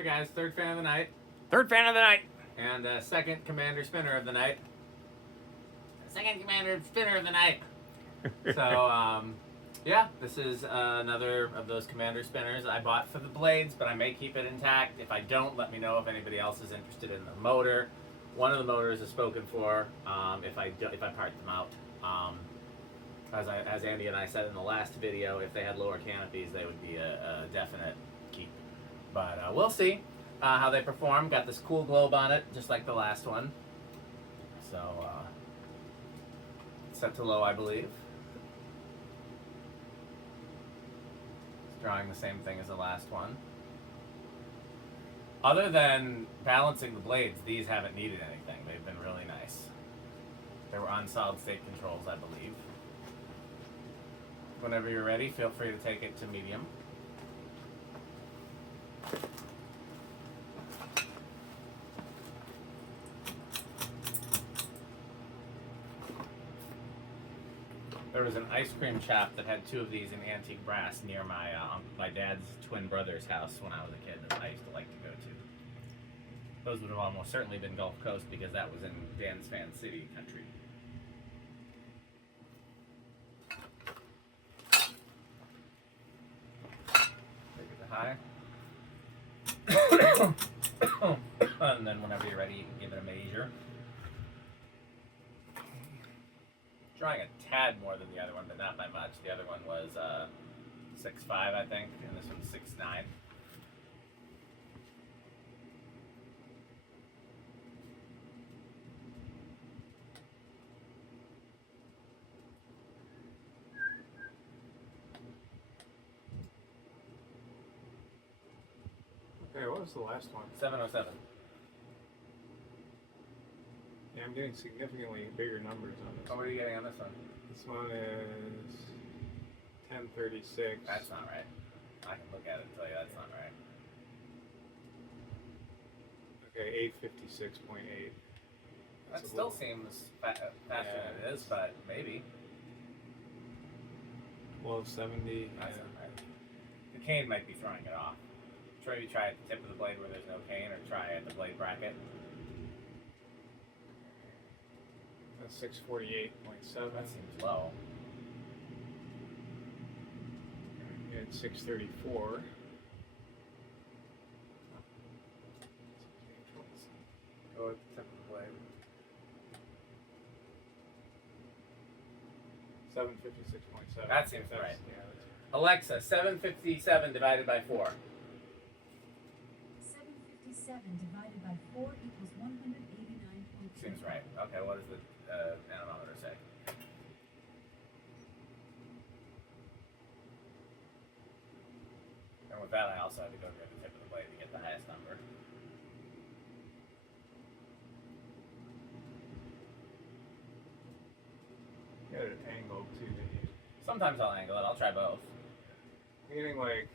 Hey guys, third fan of the night. Third fan of the night. And second commander spinner of the night. Second commander spinner of the night. So, yeah, this is another of those commander spinners I bought for the blades, but I may keep it intact. If I don't, let me know if anybody else is interested in the motor. One of the motors is spoken for if I part them out. As Andy and I said in the last video, if they had lower canopies, they would be a definite keep. But we'll see how they perform. Got this cool globe on it, just like the last one. So, set to low, I believe. It's drawing the same thing as the last one. Other than balancing the blades, these haven't needed anything. They've been really nice. They were on solid state controls, I believe. Whenever you're ready, feel free to take it to medium. There was an ice cream shop that had two of these in antique brass near my dad's twin brother's house when I was a kid that I used to like to go to. Those would have almost certainly been Gulf Coast because that was in Dan's Fan City country. Take it to high. And then whenever you're ready, you can give it a measure. Drawing a tad more than the other one, but not by much. The other one was 6'5", I think, and this one's 6'9". Okay, what was the last one? 707. Yeah, I'm getting significantly bigger numbers on this. Oh, what are you getting on this one? This one is 1036. That's not right. I can look at it and tell you that's not right. Okay, 856.8. That still seems faster than it is, but maybe. 1270. That's not right. The cane might be throwing it off. Maybe try at the tip of the blade where there's no cane, or try at the blade bracket. That's 648.7. That seems low. It's 634. Go at the tip of the blade. 756.7. That seems right. Yeah, that's right. Alexa, 757 divided by 4. 757 divided by 4 equals 189.2. Seems right. Okay, what does the anemometer say? And with that, I also had to go to the tip of the blade to get the highest number. You got it angled too, didn't you? Sometimes I'll angle it. I'll try both. I'm getting like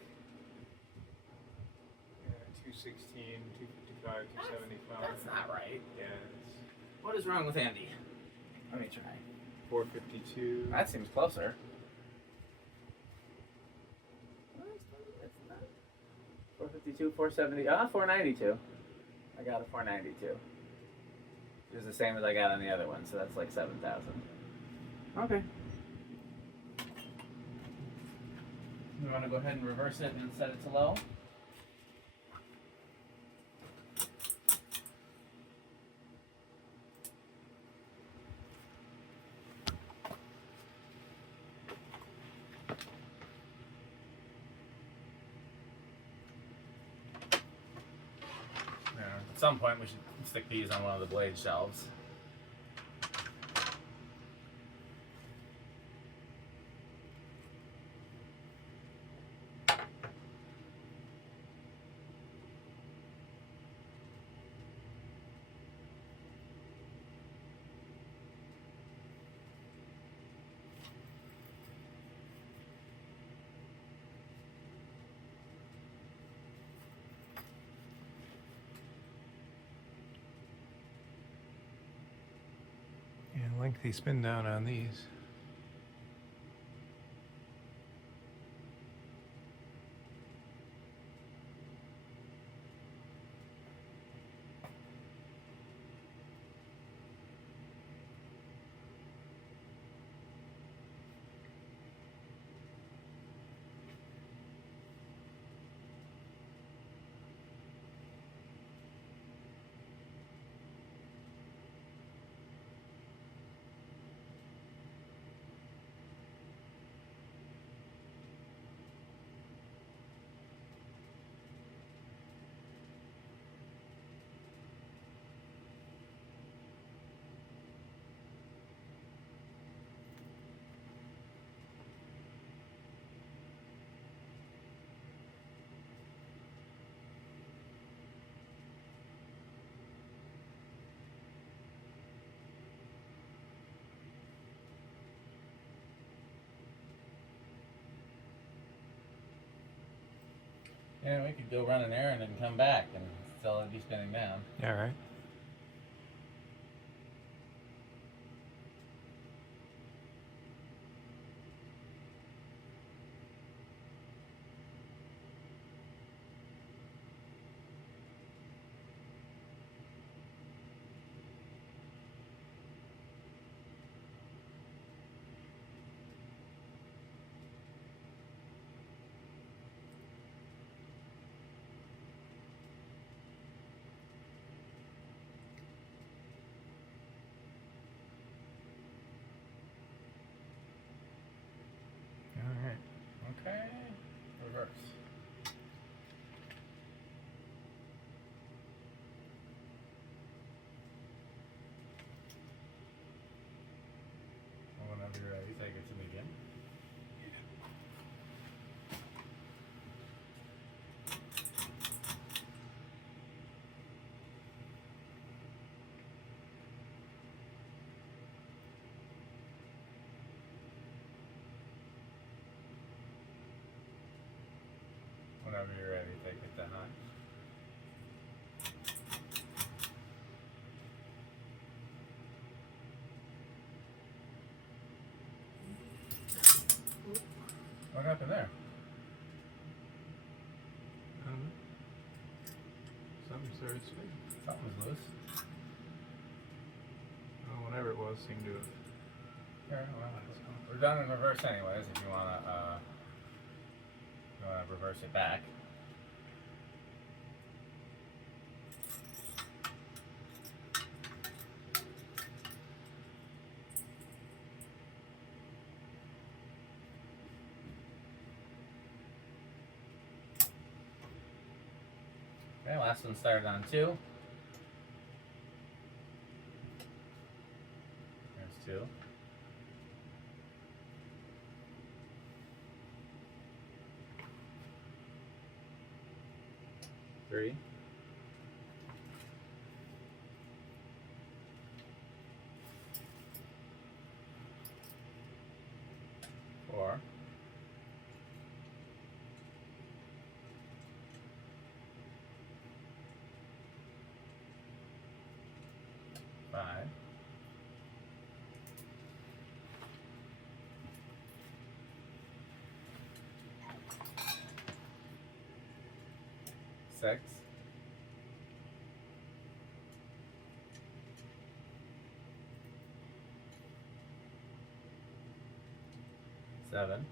216, 255, 275. That's not right. Yeah, it's What is wrong with Andy? Let me try. 452. That seems closer. 452, 470, 492. I got a 492. It was the same as I got on the other one, so that's like 7,000. Okay. You want to go ahead and reverse it and set it to low? At some point, we should stick these on one of the blade shelves. Yeah, lengthy spin down on these. Yeah, we could go run an errand and come back and still it'd be spinning down. Yeah, right. All right. Okay. Reverse. Whenever you're ready, take it to medium. Whenever you're ready, take it to high. What happened there? Something started spinning. Something was loose. Well, whatever it was seemed to have. Here, well, we're done in reverse anyways. If you wanna reverse it back. Okay, last one started on 2. There's 2. Three. 4. 5. 6. 7.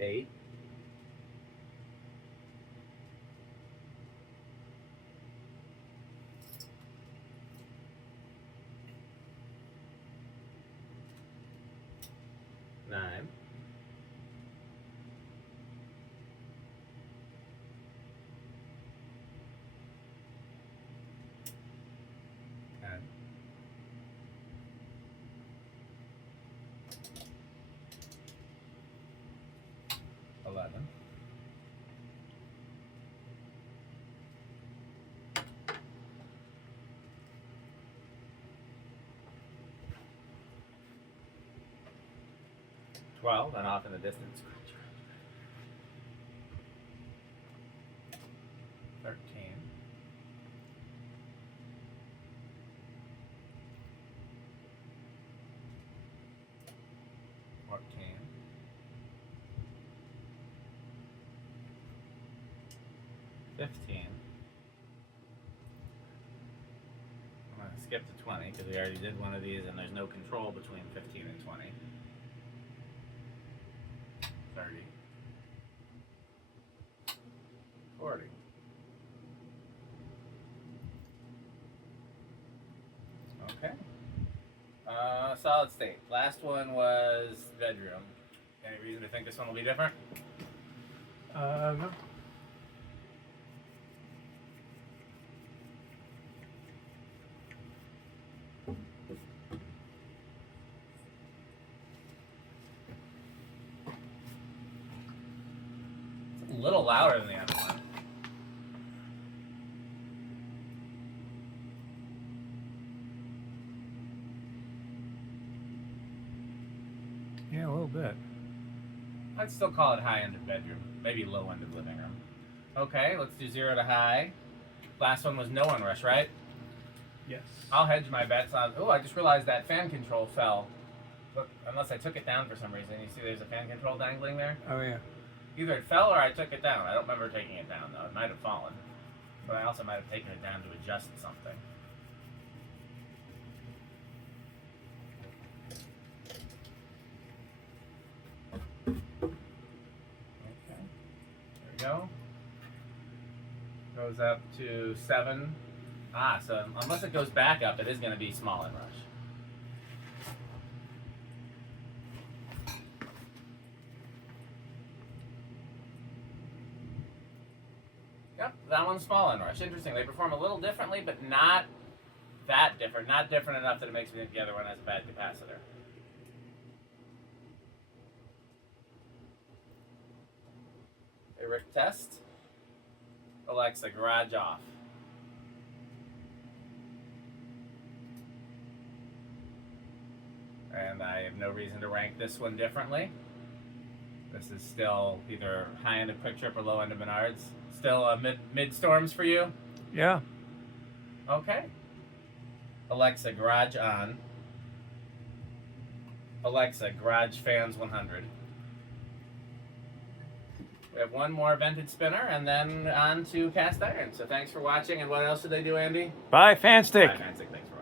8. 9. 10. 11. 12, and off in the distance. 13. 14. 15. I'm going to skip to 20 because we already did one of these and there's no control between 15 and 20. 30. 40. Okay. Solid state. Last one was bedroom. Any reason to think this one will be different? No. It's a little louder than the other one. Yeah, a little bit. I'd still call it high end of bedroom, maybe low end of living room. Okay, let's do 0 to high. Last one was no one rush, right? Yes. I'll hedge my bets on. Oh, I just realized that fan control fell. Look, unless I took it down for some reason. You see there's a fan control dangling there? Oh, yeah. Either it fell or I took it down. I don't remember taking it down, though. It might have fallen. But I also might have taken it down to adjust something. Okay. There we go. Goes up to 7. Ah, so unless it goes back up, it is going to be small and rush. Yep, that one's small and rush. Interesting. They perform a little differently, but not that different. Not different enough that it makes me think the other one has a bad capacitor. Hey, Rick, test. Alexa, garage off. And I have no reason to rank this one differently. This is still either high end of Quick Trip or low end of Menards. Still mid storms for you? Yeah. Okay. Alexa, garage on. Alexa, garage fans 100. We have one more vented spinner and then on to cast iron. So thanks for watching. And what else did they do, Andy? Bye, Fanstick. Bye, Fanstick. Thanks for watching.